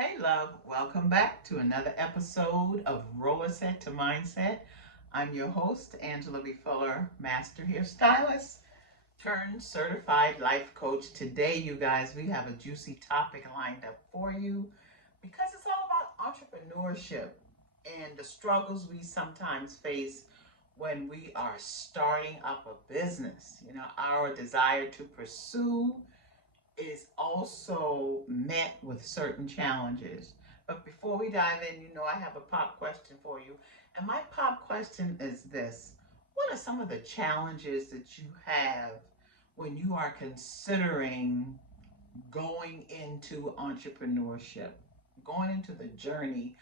Hey, love, welcome back to another episode of Rollerset to Mindset. I'm your host, Angela B. Fuller, master hairstylist turned certified life coach. Today, you guys, we have a juicy topic lined up for you because it's all about entrepreneurship and the struggles we sometimes face when we are starting up a business. Our desire to pursue is also met with certain challenges. But before we dive in, I have a pop question for you. And my pop question is this: what are some of the challenges that you have when you are considering going into entrepreneurship, going into the journey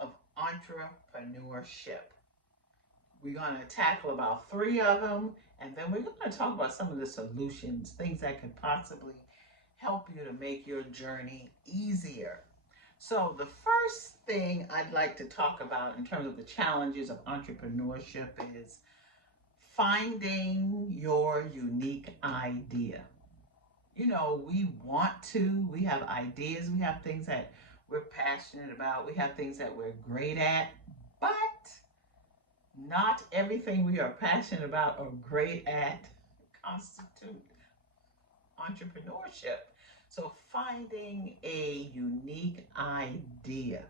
of entrepreneurship? We're going to tackle about three of them, and then we're going to talk about some of the solutions, things that could possibly help you to make your journey easier. So, the first thing I'd like to talk about in terms of the challenges of entrepreneurship is finding your unique idea. We have ideas, we have things that we're passionate about, we have things that we're great at, but not everything we are passionate about or great at constitute entrepreneurship. So finding a unique idea.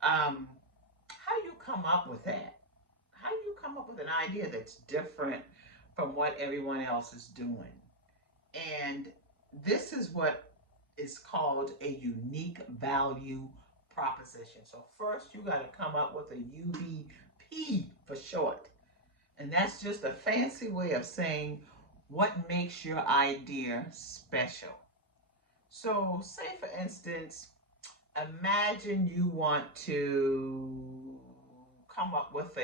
How do you come up with that? How do you come up with an idea that's different from what everyone else is doing? And this is what is called a unique value proposition. So first you got to come up with a UVP for short. And that's just a fancy way of saying what makes your idea special. So, say for instance, imagine you want to come up with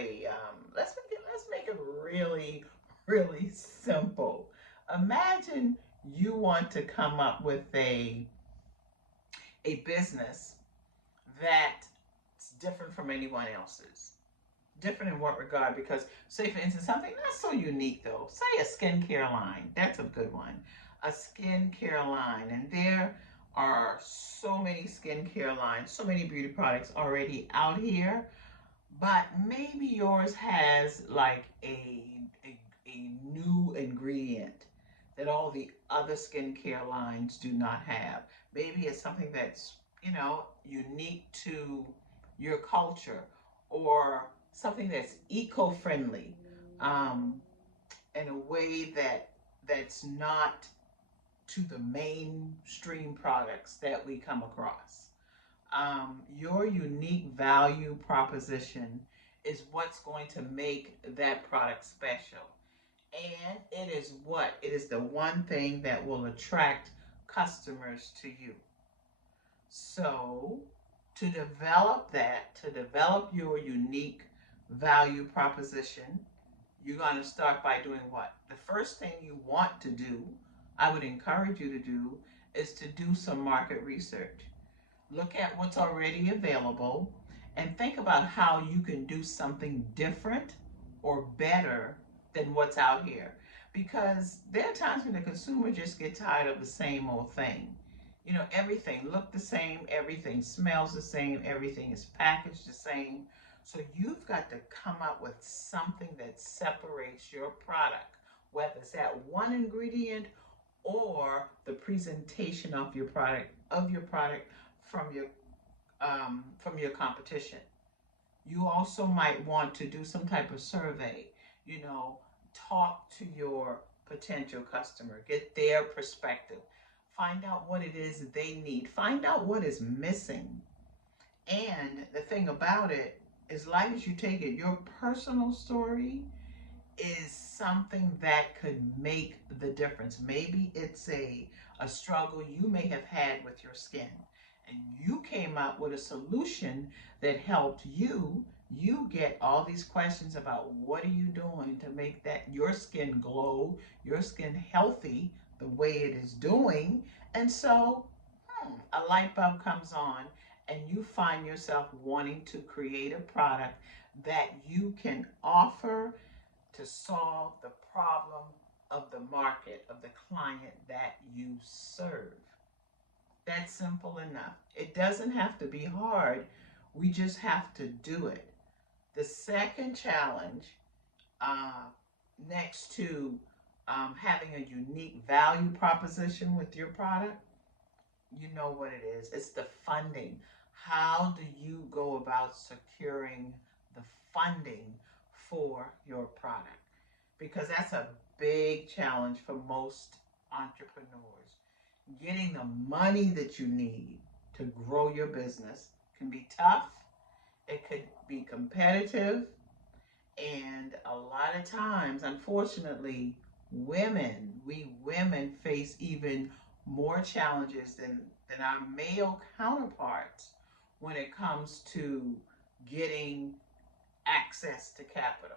let's make it really really simple. Imagine you want to come up with a business that's different from anyone else's. Different in what regard? Because, say, for instance, something not so unique though, say a skincare line. That's a good one. A skincare line. And there are so many skincare lines, so many beauty products already out here. But maybe yours has like a new ingredient that all the other skincare lines do not have. Maybe it's something that's, unique to your culture, or something that's eco-friendly, um, in a way that's not to the mainstream products that we come across. Your unique value proposition is what's going to make that product special. And it is the one thing that will attract customers to you. So, to develop your unique value proposition, you're going to start by doing what? The first thing you want to do, I would encourage you to do, is to do some market research. Look at what's already available and think about how you can do something different or better than what's out here. Because there are times when the consumer just gets tired of the same old thing. Everything look the same, everything smells the same, everything is packaged the same. So you've got to come up with something that separates your product, whether it's that one ingredient or the presentation of your product from your competition. You also might want to do some type of survey, you know, talk to your potential customer, get their perspective, find out what it is that they need, find out what is missing. And the thing about it is, life as you take it, your personal story is something that could make the difference. Maybe it's a struggle you may have had with your skin, and you came up with a solution that helped you get all these questions about what are you doing to make that your skin glow, your skin healthy the way it is doing. And so a light bulb comes on, and you find yourself wanting to create a product that you can offer to solve the problem of the market, of the client that you serve. That's simple enough. It doesn't have to be hard. We just have to do it. The second challenge, uh, next to having a unique value proposition with your product, you know what it is. It's the funding. How do you go about securing the funding for your product? Because that's a big challenge for most entrepreneurs. Getting the money that you need to grow your business can be tough, it could be competitive, and a lot of times, unfortunately, we women face even more challenges than our male counterparts when it comes to getting access to capital.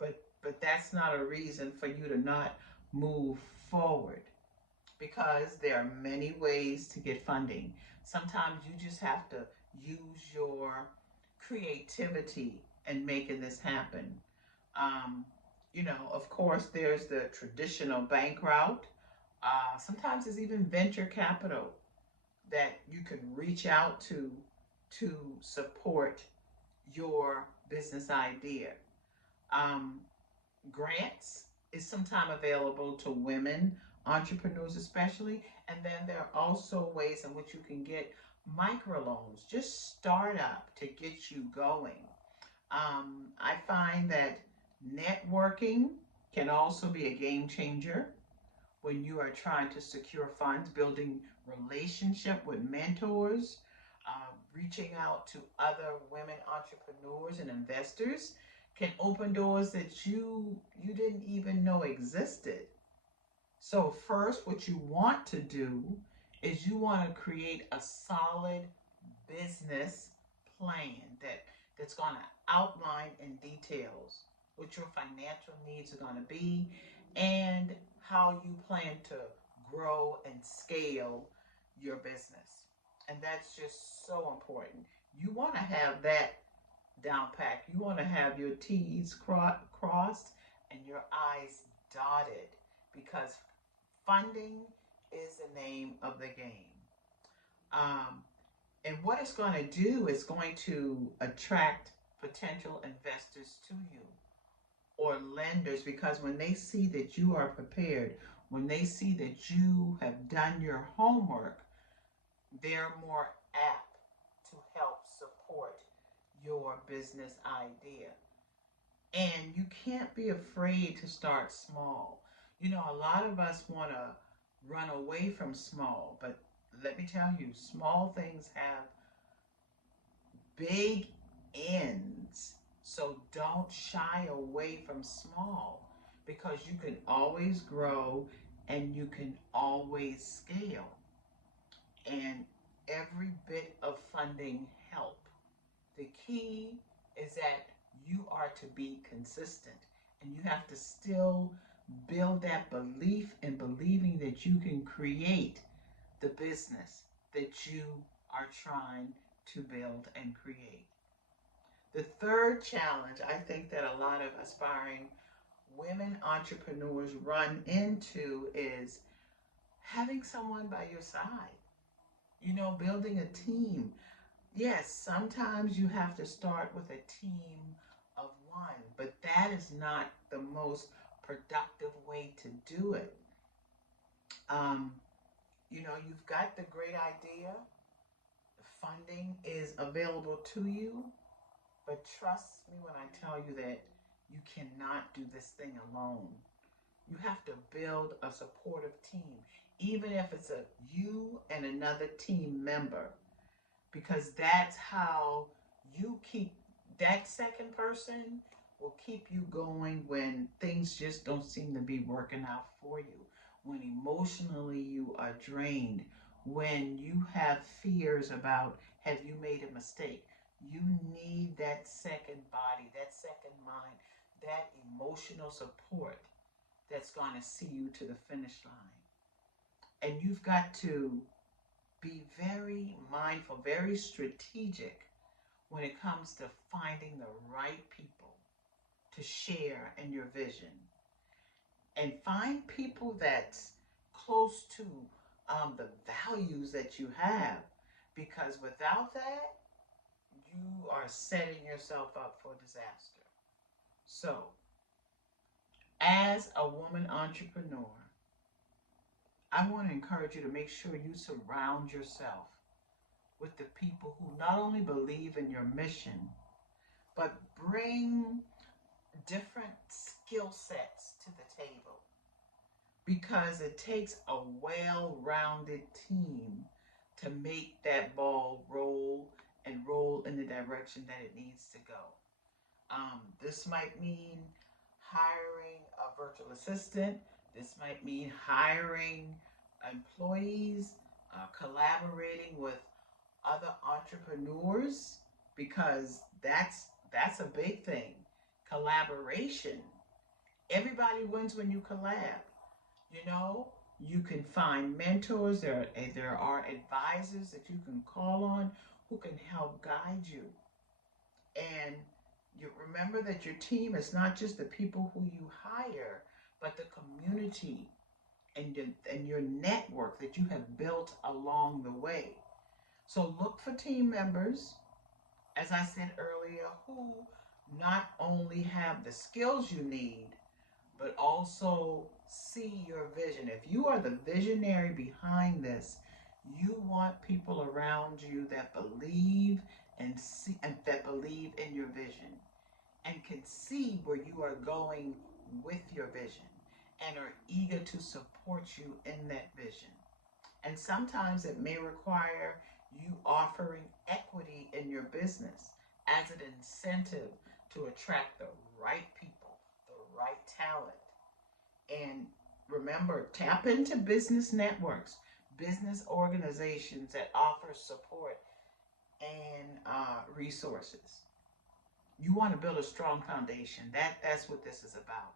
But that's not a reason for you to not move forward, because there are many ways to get funding. Sometimes you just have to use your creativity in making this happen. Um, of course, there's the traditional bank route. Sometimes there's even venture capital that you can reach out to support your business idea. Um, Grants is sometimes available to women entrepreneurs especially, and then there are also ways in which you can get microloans, just start up to get you going. I find that networking can also be a game changer when you are trying to secure funds, building relationship with mentors, reaching out to other women entrepreneurs and investors can open doors that you didn't even know existed. So first, what you want to do is you want to create a solid business plan that's going to outline in details what your financial needs are going to be and how you plan to grow and scale your business. And that's just so important. You want to have that down pat. You want to have your T's crossed and your I's dotted, because funding is the name of the game. Um, and what it's going to do is going to attract potential investors to you or lenders, because when they see that you are prepared, when they see that you have done your homework, they're more apt to help support your business idea. And you can't be afraid to start small. A lot of us want to run away from small, but let me tell you, small things have big ends. So don't shy away from small, because you can always grow and you can always scale. And every bit of funding help. The key is that you are to be consistent, and you have to still build that belief in believing that you can create the business that you are trying to build and create. The third challenge I think that a lot of aspiring women entrepreneurs run into is having someone by your side, building a team. Yes, sometimes you have to start with a team of one, but that is not the most productive way to do it. Um, you've got the great idea, the funding is available to you, but trust me when I tell you that you cannot do this thing alone. You have to build a supportive team, even if it's you and another team member, because that's how you keep that second person will keep you going when things just don't seem to be working out for you, when emotionally you are drained, when you have fears about have you made a mistake. You need that second body, that second mind, that emotional support that's going to see you to the finish line. And you've got to be very mindful, very strategic when it comes to finding the right people to share in your vision. And find people that's close to the values that you have, because without that, you are setting yourself up for disaster. So, as a woman entrepreneur, I want to encourage you to make sure you surround yourself with the people who not only believe in your mission, but bring different skill sets to the table, because it takes a well-rounded team to make that ball roll and roll in the direction that it needs to go. This might mean hiring a virtual assistant. This might mean hiring employees, collaborating with other entrepreneurs, because that's a big thing. Collaboration. Everybody wins when you collab. You know, you can find mentors. There are advisors that you can call on who can help guide you. And you remember that your team is not just the people who you hire, but the community and your network that you have built along the way. So look for team members, as I said earlier, who not only have the skills you need, but also see your vision. If you are the visionary behind this, you want people around you that believe and see, and that believe in your vision and can see where you are going with your vision and are eager to support you in that vision. And sometimes it may require you offering equity in your business as an incentive to attract the right people, the right talent. And remember, tap into business networks, business organizations that offer support and resources. You want to build a strong foundation. That's what this is about.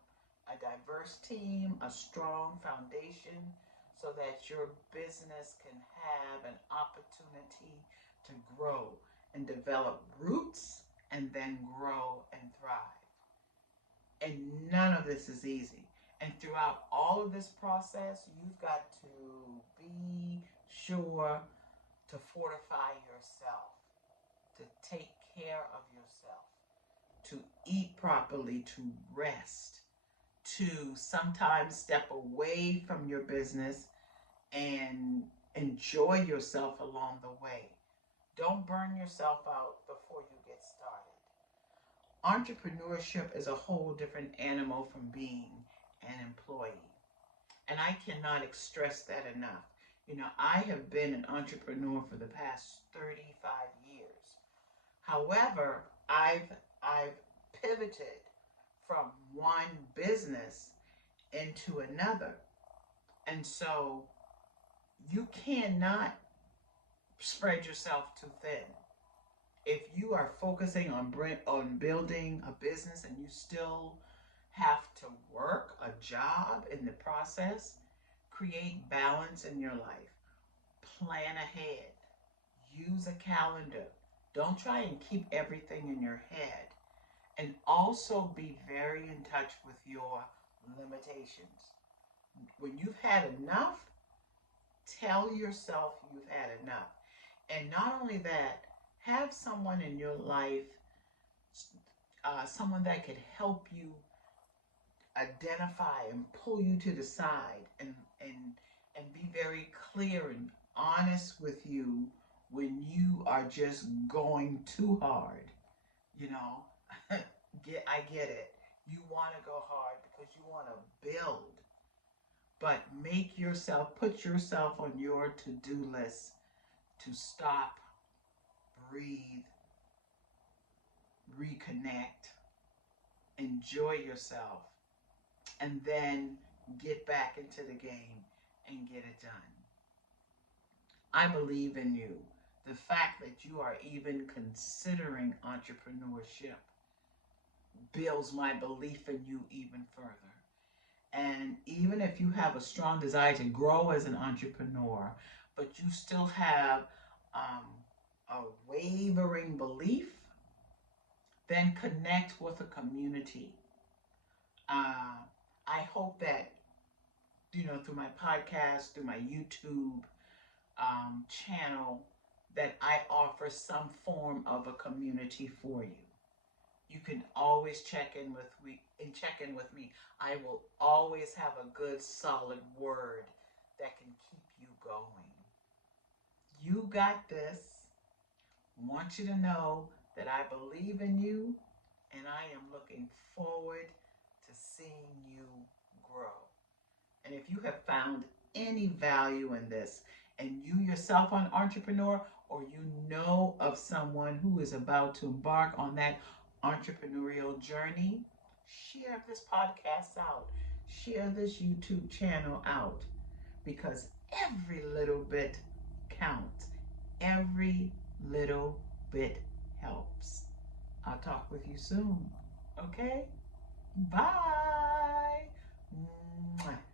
A diverse team, a strong foundation, so that your business can have an opportunity to grow and develop roots and then grow and thrive. And none of this is easy. And throughout all of this process, you've got to be sure to fortify yourself, to take care of yourself, to eat properly, to rest, to sometimes step away from your business and enjoy yourself along the way. Don't burn yourself out before you get started. Entrepreneurship is a whole different animal from being an employee. And I cannot stress that enough. You know, I have been an entrepreneur for the past 35 years. However, I've pivoted from one business into another. And so you cannot spread yourself too thin. If you are focusing on building a business and you still have to work a job in the process, create balance in your life. Plan ahead. Use a calendar. Don't try and keep everything in your head. And also be very in touch with your limitations. When you've had enough, tell yourself you've had enough. And not only that, have someone in your life, someone that could help you identify and pull you to the side and be very clear and honest with you when you are just going too hard. You know, I get it. You want to go hard because you want to build, but put yourself on your to-do list to stop, breathe, reconnect, enjoy yourself, and then get back into the game and get it done. I believe in you. The fact that you are even considering entrepreneurship builds my belief in you even further. And even if you have a strong desire to grow as an entrepreneur, but you still have a wavering belief, then connect with a community. I hope that through my podcast, through my YouTube channel, that I offer some form of a community for you. You can always check in with me. I will always have a good solid word that can keep you going. You got this. Want you to know that I believe in you, and I am looking forward to seeing you grow. And if you have found any value in this, and you yourself are an entrepreneur, or you know of someone who is about to embark on that entrepreneurial journey, share this podcast out. Share this YouTube channel out, because every little bit counts. Every little bit helps. I'll talk with you soon. Okay? Bye. Mwah.